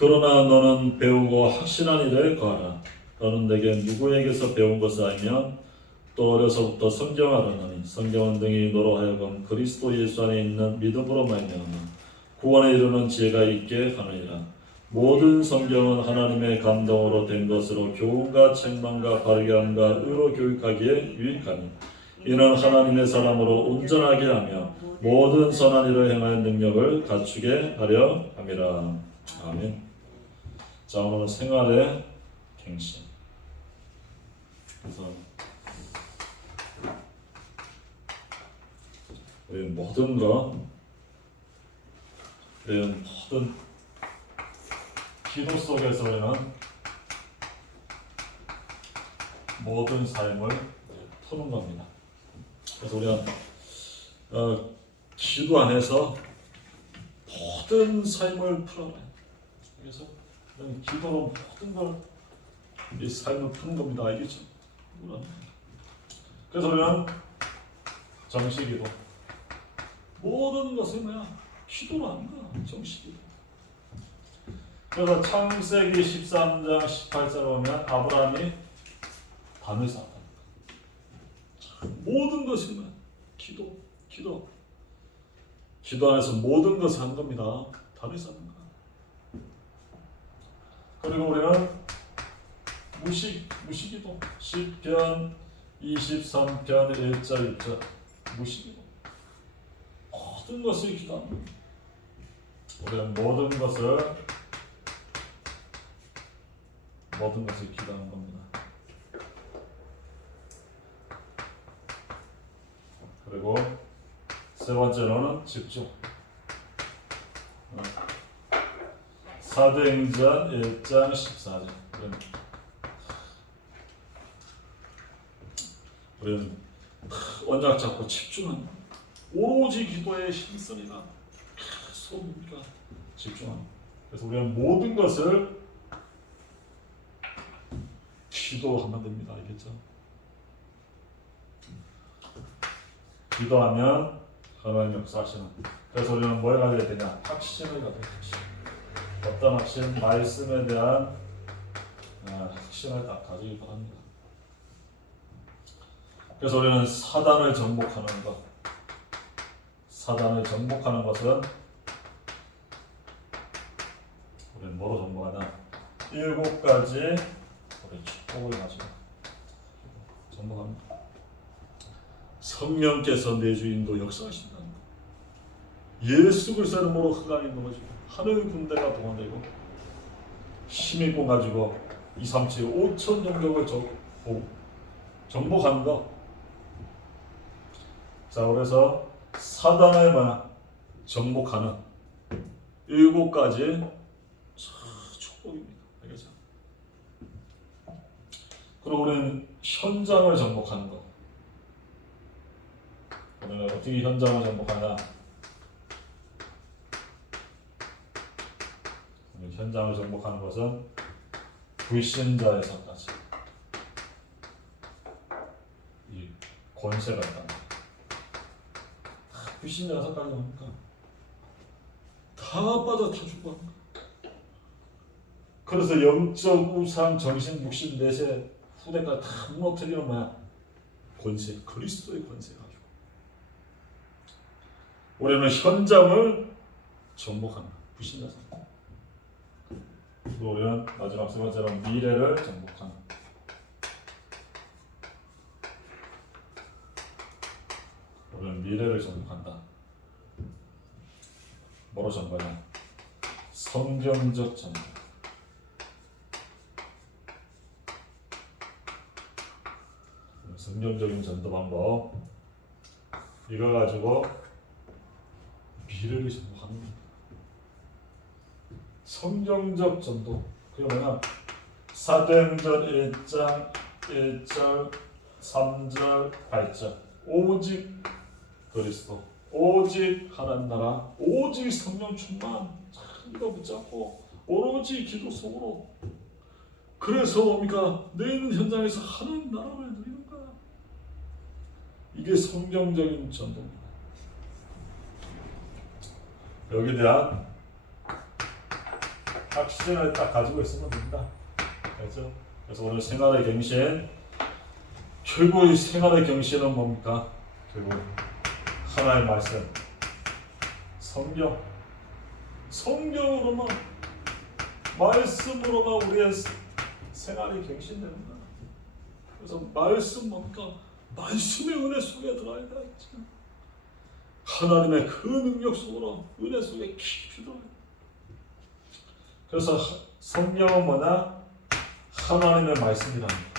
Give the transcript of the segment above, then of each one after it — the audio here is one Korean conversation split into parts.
그러나 너는 배우고 확신한 일을 거하라. 너는 내게 누구에게서 배운 것을 알며 또 어려서부터 성경을 알았느니 성경은 능히 너로 하여금 그리스도 예수 안에 있는 믿음으로 말미암아 구원에 이르는 지혜가 있게 하느니라. 모든 성경은 하나님의 감동으로 된 것으로 교훈과 책망과 바르게 함과 의로 교육하기에 유익하니 이는 하나님의 사람으로 온전하게 하며 모든 선한 일을 행할 능력을 갖추게 하려 함이라. 아멘. 자, 오늘은 생활의 갱신. 그래서 우리 모든 기도 속에서 우리는 모든 삶을 푸는 겁니다. 그래서 우리가 기도 안에서 모든 삶을 풀어내요. 그래서 기도로 모든 걸 이 삶을 푸는 겁니다. 알겠죠? 그래서 우리는 정식기도 모든 것을 기도로 하는 거야. 정식기도. 그래서 창세기 13장 18절에 보면 아브라함이 밤을 쌌다. 모든 것이 기도 안에서 모든 것을 한 겁니다. 밤을 쌌는 거야. 그리고 우리는 무시기도 시편 23편 1절 2절 무시기도 모든 것을 기도하는 겁니다. 우리는 모든 것을 기도하는 겁니다. 그리고 세 번째로는 집중. 사도행전 1장 14절. 우리는 언약 잡고 집중하는 오로지 기도에 힘쓰니까 소문이가 집중하는. 그래서 우리는 모든 것을 기도하면 됩니다. 알겠죠? 기도하면 하나님 역사하시는. 그래서 우리는 뭘 가져야 되냐? 확신을 가져야 되죠. 어떤 확신? 말씀에 대한 확신을 다 가지기 바랍니다. 그래서 우리는 사단을 정복하는 것. 사단을 정복하는 것은 우리는 뭐로 정복하냐? 7가지 우리 축복을 가지고 정복합니다. 성령께서 내 주인도 역사하신다는 것. 예수 그리스도의 이름으로 흑암이 무너지고 하늘 군대가 동원되고 힘있고 가지고 2, 3, 7, 5천 종족을 정복하는 것. 자, 그래서 사단을 정복하는 7가지 축복입니다. 알겠죠? 그리고 우리는 현장을 정복하는 것. 우리는 어떻게 현장을 정복하냐? 현장을 정복하는 것은 불신자에서까지 이 권세가 있다. 불신자에서까지 하니까 다 빠져 다 죽어. 그래서 영적 우상 정신 64세 후대까지 다 무너뜨리는 권세, 그리스도의 권세가 가지고 우리는 현장을 정복하는 불신자에서. 그리고 우리는 마지막 세 번째로 미래를 정복하는. 우리는 미래를 정복한다. 뭐로 정복하냐? 성경적 정복. 성경적인 전도 방법. 이걸 가지고 미래를 정복하는 겁니다. 성경적 전도. 그게 뭐냐? 사도행전 1장 1절 3절 8절 오직 그리스도, 오직 하나님 나라, 오직 성령 충만. 이거 붙잡고 오로지 기도 속으로. 그래서 뭡니까? 내 있는 현장에서 하나님 나라를 누리는 거야. 이게 성경적인 전도입니다. 여기에 대한 각 시즌을 딱 가지고 있으면 된다. 그렇죠? 그래서 오늘 생활의 경신, 결국 이 생활의 경신은 뭡니까? 결국 하나의 말씀, 성경으로만, 말씀으로만 우리의 생활이 경신됩니다. 그래서 말씀 뭡니까? 말씀의 은혜 속에 들어가야 되죠. 하나님의 그 능력 속으로 은혜 속에 깊이 들어가야 돼. 그래서 성경은 뭐냐? 하나님의 말씀이랍니다.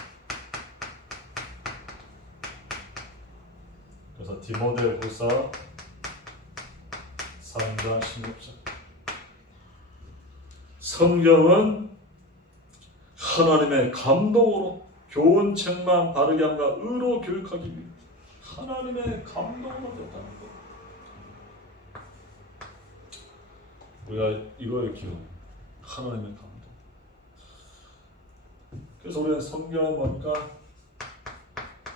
그래서 디모데후서 3장 16절, 성경은 하나님의 감동으로 교훈, 책망, 바르게 함과 의로 교육하기 위해 하나님의 감동으로 됐다는 거예요. 우리가 이거에 기원, 하나님의 감동. 그래서 우리는 성경은 뭡니까?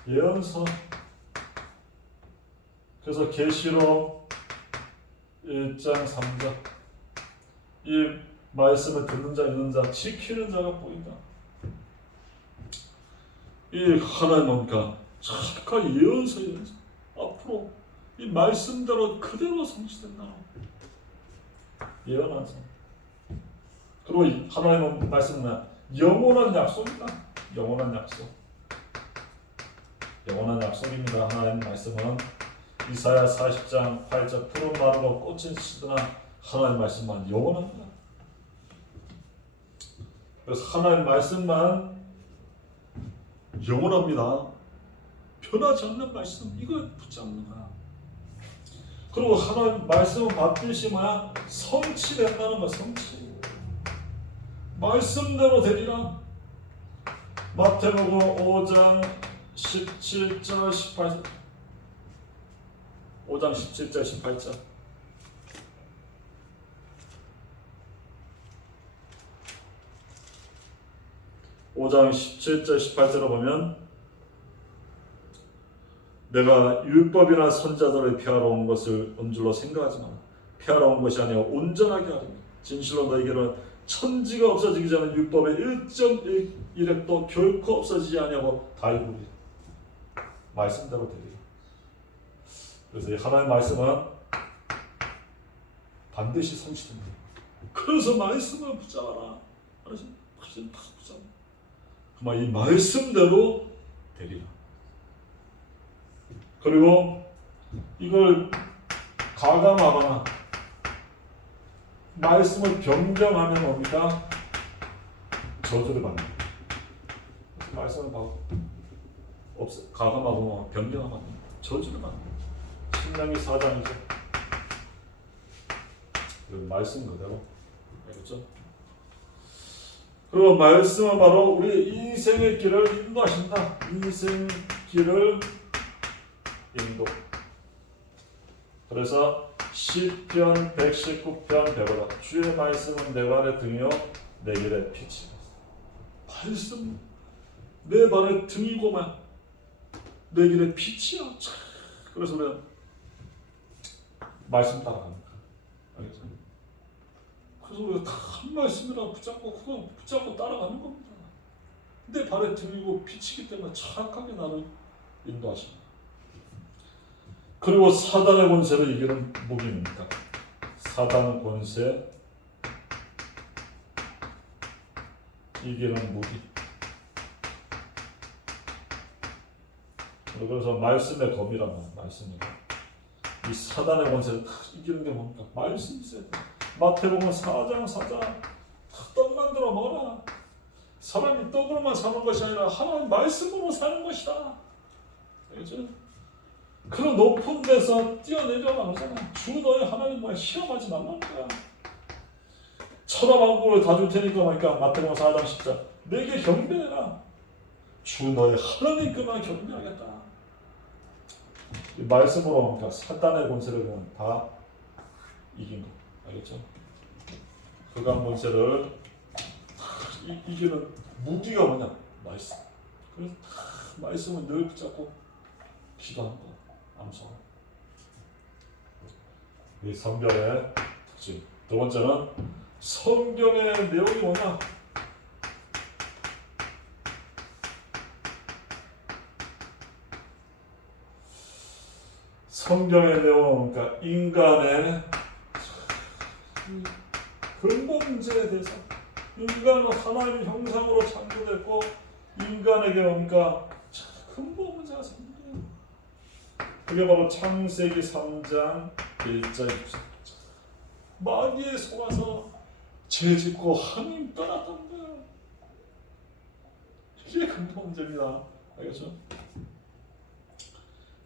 예언서. 그래서 계시록 1장 3절, 이 말씀을 듣는 자, 읽는 자, 지키는 자가 보인다. 이 하나님 뭡니까? 착한 예언서. 앞으로 이 말씀대로 그대로 성취된다. 예언한 성. 그리고 이 하나님의 말씀은 영원한 약속이다. 영원한 약속. 영원한 약속입니다. 하나님 말씀은 이사야 40장 8절, 푸른 마르고 꽃은 시드나 하나님 말씀만 영원합니다. 그래서 하나님 말씀만 영원합니다. 변하지 않는 말씀, 이걸 붙잡는 거야. 그리고 하나님 말씀은 받듯이 뭐야? 성취된다는 거야. 성취. 말씀대로 되리라. 마태복음 5장 17절 18절, 5장 17절 18절. (5장 17절 18절을) 보면, 내가 율법이나 선자들을 폐하러 온 것을 온 줄로 생각하지 마라. 폐하러 온 것이 아니라 온전하게 하리니 진실로 너희에게는 천지가 없어지기 전에 율법의 1.1획도 결코 없어지지 아니하고 다 이루리라. 말씀대로 되리라. 그래서 이 하나님의 말씀은 반드시 성취됩니다. 그래서 말씀을 붙잡아라. 말씀 붙잡아. 그만 이 말씀대로 되리라. 그리고 이걸 가감하거나 말씀을 변경하면 뭡니까? 저주를 받는 거예요. 말씀을 가감하고 변경하면 저주를 받는 거예요. 신명기 4장이죠. 말씀 그대로. 알겠죠? 그리고 말씀은 바로 우리 인생의 길을 인도하신다. 인생 길을 인도. 그래서 시편 119편 105라 주의 말씀은 내 발의 등이요 내 길의 빛이라. 말씀 내 발의 등이고만 내 길의 빛이야. 그래서 우리가 말씀 따라갑니다. 알겠죠? 그래서 우리가 한 말씀이라고 붙잡고 그거 붙잡고 따라가는 겁니다. 내 발의 등이고 빛이기 때문에 착하게 나를 인도하십니다. 그리고 사단의 권세를 이기는 무기입니까? 사단 권세 이기는 무기. 그래서 말씀의 검이란 말씀입니다. 이 사단의 권세를 다 이기는 게 뭡니까? 말씀이 있어야 돼. 마태복음 4장 떡만 들어 먹어라. 사람이 떡으로만 사는 것이 아니라 하나님 말씀으로 사는 것이다. 알겠죠? 그런 높은 데서 뛰어내려라 그러잖아. 주 너의 하나님 뭐야? 시험하지 말라는 거야. 천하만국을 다 줄 테니까 그러니까 마태복음 4장 10절 내게 경배해라. 주 너의 하나님께만 경배하겠다. 이 말씀으로 그러니까 사단의 권세를 다 이긴 거. 알겠죠? 흑암 권세를 이기는 무기가 뭐냐? 말씀. 그래서 말씀은 늘 붙잡고 기도하는 거. 암송. 이 성경의 특징. 두 번째는 성경의 내용이 뭐냐? 성경의 내용, 그러니까 인간의 근본 문제에 대해서, 인간은 하나님의 형상으로 창조됐고 인간에게 뭔가 근본 문제가 생겨요. 그게 바로 창세기 3장 1절 2절. 마귀에 속아서 죄짓고 하나님 떠났던 거예요. 이게 근본 문제입니다. 알겠죠?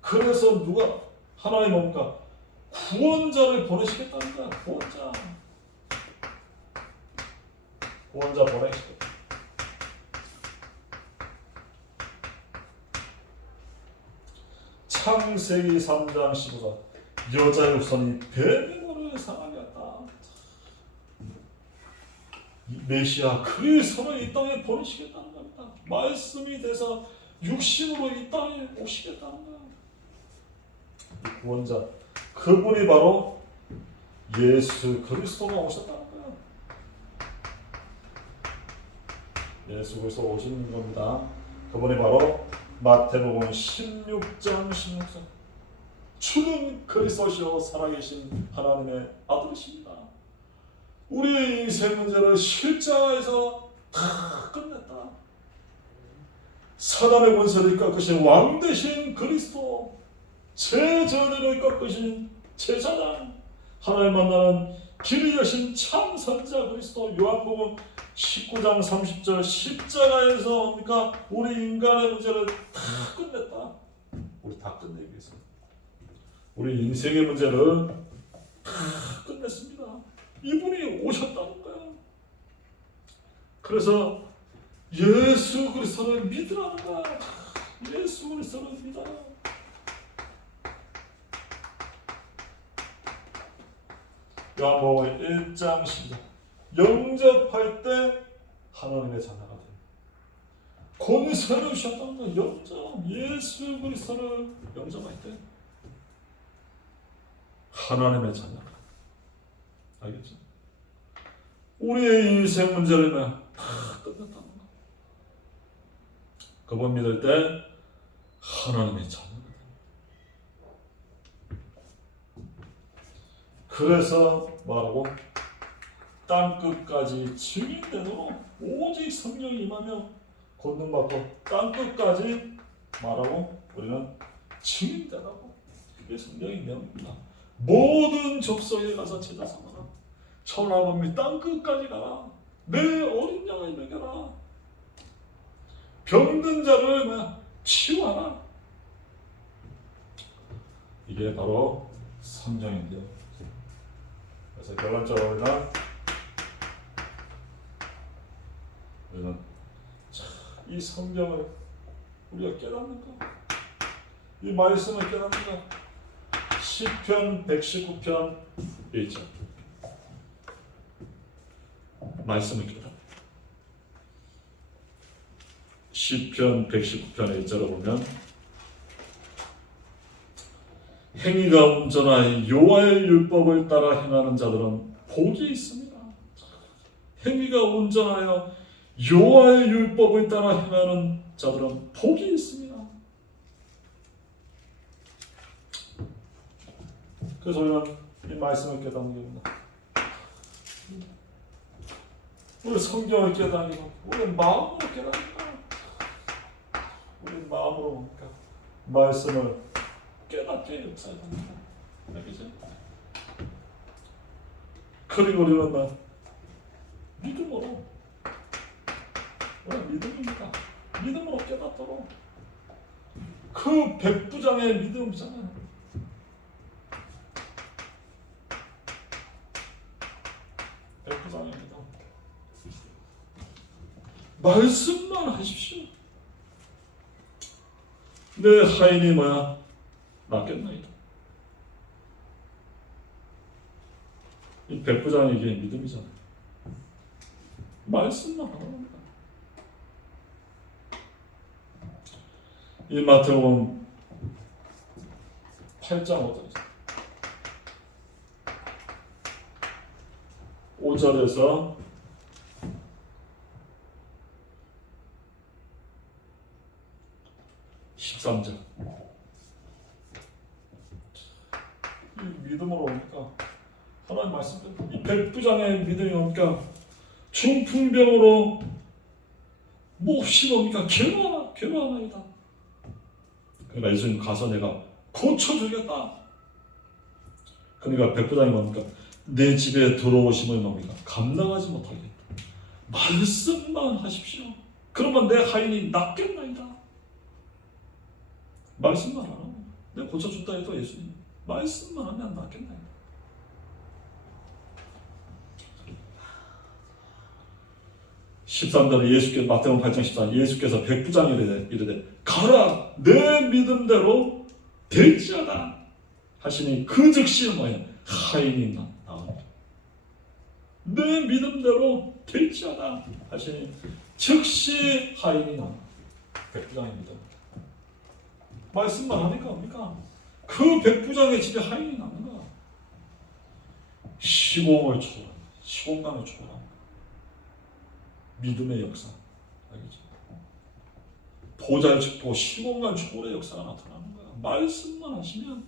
그래서 누가 하나님 뭡니까? 구원자를 보내시겠다는 거야. 구원자 보내시겠다. 창세기 3장 15절. 여자의 후손이 뱀의 머리를 상하게 했다. 메시아 그리스도를 이 땅에 보내시겠다는 겁니다. 말씀이 돼서 육신으로 이 땅에 오시겠다는 거야. 이 구원자, 그분이 바로 예수 그리스도가 오셨다는 거야. 예수 그리스도 오신 겁니다. 그분이 바로 마태복음 16장 16절. 주는 그리스도시요 살아계신 하나님의 아들이십니다. 우리의 인생 문제를 십자가에서 다 끝냈다. 사단의 권세를 꺾으신 왕 되신 그리스도, 제자들을 꺾으신 제사장, 하나님 만나는 길이 여신 참 선자 그리스도. 요한복음 19장 30절. 십자가에서 뭡니까? 우리 인간의 문제를 다 끝냈다. 우리 다 끝내기 위해서 우리 인생의 문제를 다 끝냈습니다. 이분이 오셨다는 거예요. 그래서 예수 그리스도를 믿으라는 거야. 예수 그리스도를 믿어요. 요한복음 1장 10절. 영접할 때 하나님의 자녀가 돼요. 권세를 주셨다는 거예요. 영접. 예수 그리스도를 영접할 때 하나님의 자녀가. 알겠죠? 우리의 인생 문제를 다 끝났다는 거. 그분 믿을 때 하나님의 자녀가 돼요. 그래서 말하고 땅끝까지 증인되도록 오직 성령이 임하며 권능받고 땅끝까지 말하고 우리는 증인되라고. 그게 성령의 명입니다. 모든 족속에 가서 제자 삼아라. 천하만민 땅끝까지 가라. 내 어린 양을 먹여라. 병든 자를 치유하라. 이게 바로 성령인데요. 그래서 결론적으로 우리는 이 성경을 우리가 깨닫는 거, 이 말씀을 깨닫는 거. 시편 119편 1절. 말씀을 깨닫는. 시편 119편 1절을 보면 행위가 온전하여 여호와의 율법을 따라 행하는 자들은 복이 있습니다. 행위가 온전하여 여호와의 율법을 따라 행하는 자들은 복이 있습니다. 그래서 우리는 이 말씀을 깨닫는 겁니다. 우리 성경을 깨닫는 거, 우리 마음으로 깨닫는 거. 우리 마음으로 뭡니까? 말씀을 깨닫게 역사합니다. 알겠죠? 그리고 우리는 믿음으로, 우리는 믿음입니다. 믿음으로 깨닫도록. 그 백부장의 믿음이잖아요. 백부장입니다. 말씀만 하십시오. 내 하인이 낫겠나이다. 이 백부장에게 믿음이잖아요. 말씀만 하는 겁니다. 이 마태복음 8장 5절. 5절에서 13절. 이 믿음으로 오니까 하나님 말씀, 이 백부장의 믿음이 오니까 중풍병으로 몹시 뭡니까? 괴로워하나이다. 그러니까 예수님 가서 내가 고쳐주겠다. 그러니까 백부장이 뭡니까? 내 집에 들어오심을 뭡니까? 감당하지 못하겠다. 말씀만 하십시오. 그러면 내 하인이 낫겠나이다. 말씀만 하라. 내가 고쳐준다 해도 예수님 말씀만 하면 낫겠나이다. 마태복음 8장 14절 예수께서 백부장이 이르되 가라 내 믿음대로 될지어다 하시니 그 즉시 뭐야? 하인이 나온다. 내 믿음대로 될지어다 하시니 즉시 하인이 나온다. 백부장입니다. 말씀만 하니까 뭡니까? 그 백부장의 집에 하인이 나는 거야. 시공을 초월한다. 시공간을 초월한다. 믿음의 역사. 알겠죠? 보잘즉보 시공간 초월의 역사가 나타나는 거야. 말씀만 하시면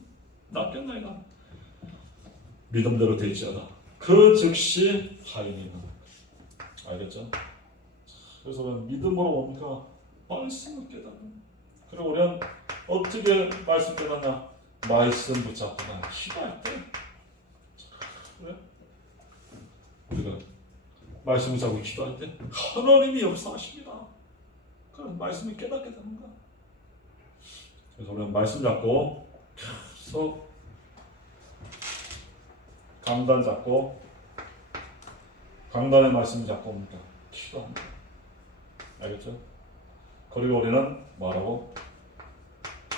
낫겠나이다. 믿음대로 될지어다. 그 즉시 하인이 나는 거야. 알겠죠? 그래서 우리는 믿음으로 뭡니까? 말씀을 깨닫는. 그리고 우리는 어떻게 말씀 깨닫나? 말씀 붙잡고 기도할 때. 그래? 우리가 말씀 붙잡고 기도할 때 하나님이 역사하십니다. 그럼 말씀이 깨닫게 되는 거야. 그래서 우리는 말씀 잡고 계속 강단 잡고 강단의 말씀 잡고 옵니다. 기도합니다. 알겠죠? 그리고 우리는 뭐라고?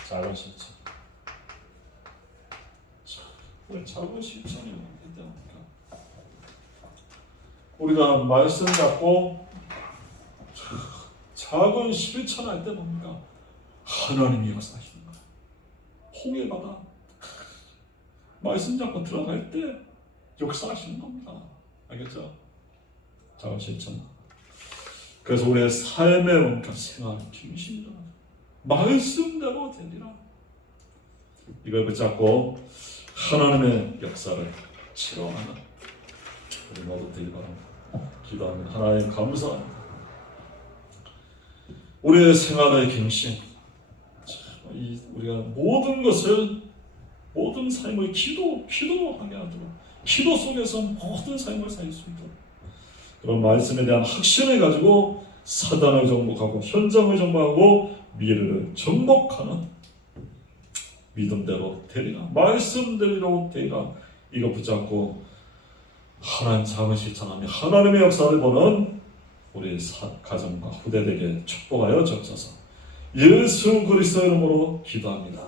작은 실천. 우리 작은 실천이 뭐겠다. 우리가 말씀 잡고 작은 실천할 때 뭡니까? 하나님이 역사하시는 거야. 홍해바다 말씀 잡고 들어갈 때 역사하시는 겁니다. 알겠죠? 작은 실천. 그래서 우리의 삶의 뭡니까? 생활 중심이다. 말씀대로 되리라. 이걸 붙잡고 하나님의 역사를 체험하는 우리 모두 되기 바랍니다. 기도합니다. 하나님 감사합니다. 우리의 생활의 갱신, 우리가 모든 것을 모든 삶을 기도하게 하도록 기도 속에서 모든 삶을 살 수 있도록 그런 말씀에 대한 확신을 가지고 사단을 정복하고 현장을 정복하고 미래를 정복하는 믿음대로 되리라 말씀대로 되리라 이거 붙잡고 하나님 작은 실천하며 하나님의 역사를 보는 우리 가정과 후대에게 축복하여 주옵소서. 예수 그리스도의 이름으로 기도합니다.